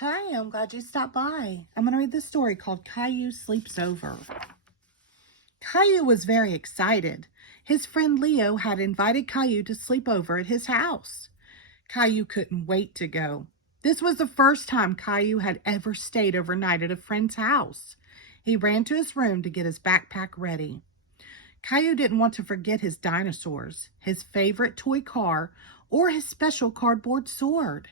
Hi, I'm glad you stopped by. I'm going to read this story called Caillou Sleeps Over. Caillou was very excited. His friend Leo had invited Caillou to sleep over at his house. Caillou couldn't wait to go. This was the first time Caillou had ever stayed overnight at a friend's house. He ran to his room to get his backpack ready. Caillou didn't want to forget his dinosaurs, his favorite toy car, or his special cardboard sword.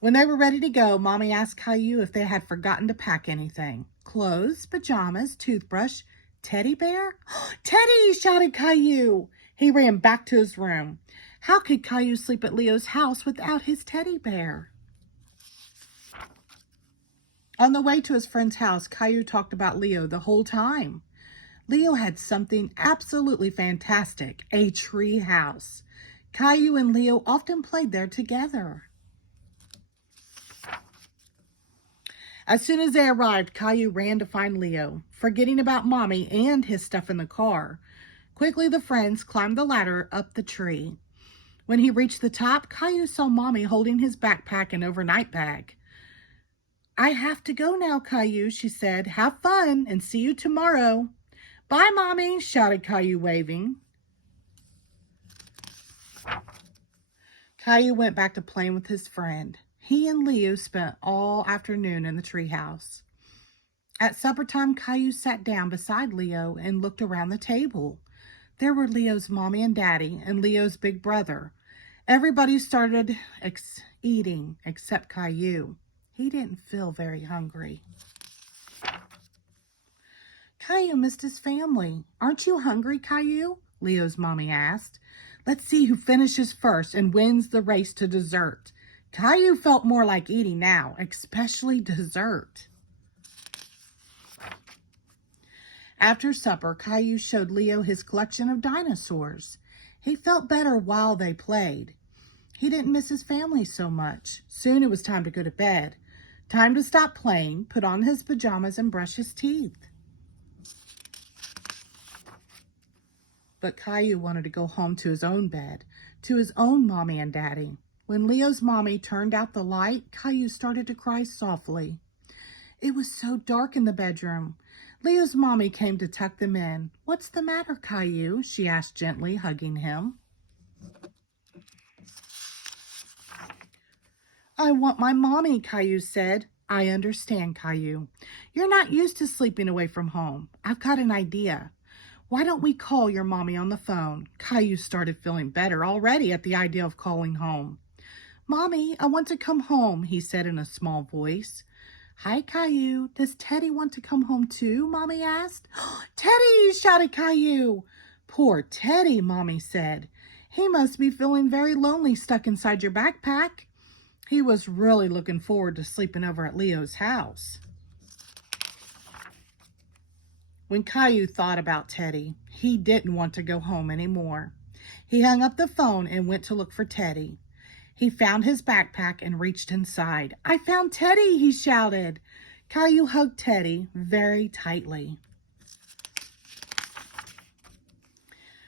When they were ready to go, Mommy asked Caillou if they had forgotten to pack anything. Clothes, pajamas, toothbrush, teddy bear? Teddy! Shouted Caillou. He ran back to his room. How could Caillou sleep at Leo's house without his teddy bear? On the way to his friend's house, Caillou talked about Leo the whole time. Leo had something absolutely fantastic, a tree house. Caillou and Leo often played there together. As soon as they arrived, Caillou ran to find Leo, forgetting about Mommy and his stuff in the car. Quickly, the friends climbed the ladder up the tree. When he reached the top, Caillou saw Mommy holding his backpack and overnight bag. "I have to go now, Caillou," she said. "Have fun and see you tomorrow." "Bye, Mommy," shouted Caillou, waving. Caillou went back to playing with his friend. He and Leo spent all afternoon in the treehouse. At supper time, Caillou sat down beside Leo and looked around the table. There were Leo's mommy and daddy and Leo's big brother. Everybody started eating except Caillou. He didn't feel very hungry. Caillou missed his family. "Aren't you hungry, Caillou?" Leo's mommy asked. "Let's see who finishes first and wins the race to dessert." Caillou felt more like eating now, especially dessert. After supper, Caillou showed Leo his collection of dinosaurs. He felt better while they played. He didn't miss his family so much. Soon it was time to go to bed. Time to stop playing, put on his pajamas, and brush his teeth. But Caillou wanted to go home to his own bed, to his own mommy and daddy. When Leo's mommy turned out the light, Caillou started to cry softly. It was so dark in the bedroom. Leo's mommy came to tuck them in. "What's the matter, Caillou?" she asked gently, hugging him. "I want my mommy," Caillou said. "I understand, Caillou. You're not used to sleeping away from home. I've got an idea. Why don't we call your mommy on the phone?" Caillou started feeling better already at the idea of calling home. "Mommy, I want to come home," he said in a small voice. "Hi, Caillou. Does Teddy want to come home too?" Mommy asked. "Teddy!" shouted Caillou. "Poor Teddy," Mommy said. "He must be feeling very lonely stuck inside your backpack." He was really looking forward to sleeping over at Leo's house. When Caillou thought about Teddy, he didn't want to go home anymore. He hung up the phone and went to look for Teddy. He found his backpack and reached inside. "I found Teddy!" he shouted. Caillou hugged Teddy very tightly.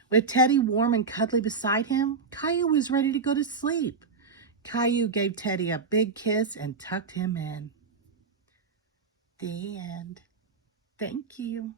With Teddy warm and cuddly beside him, Caillou was ready to go to sleep. Caillou gave Teddy a big kiss and tucked him in. The end. Thank you.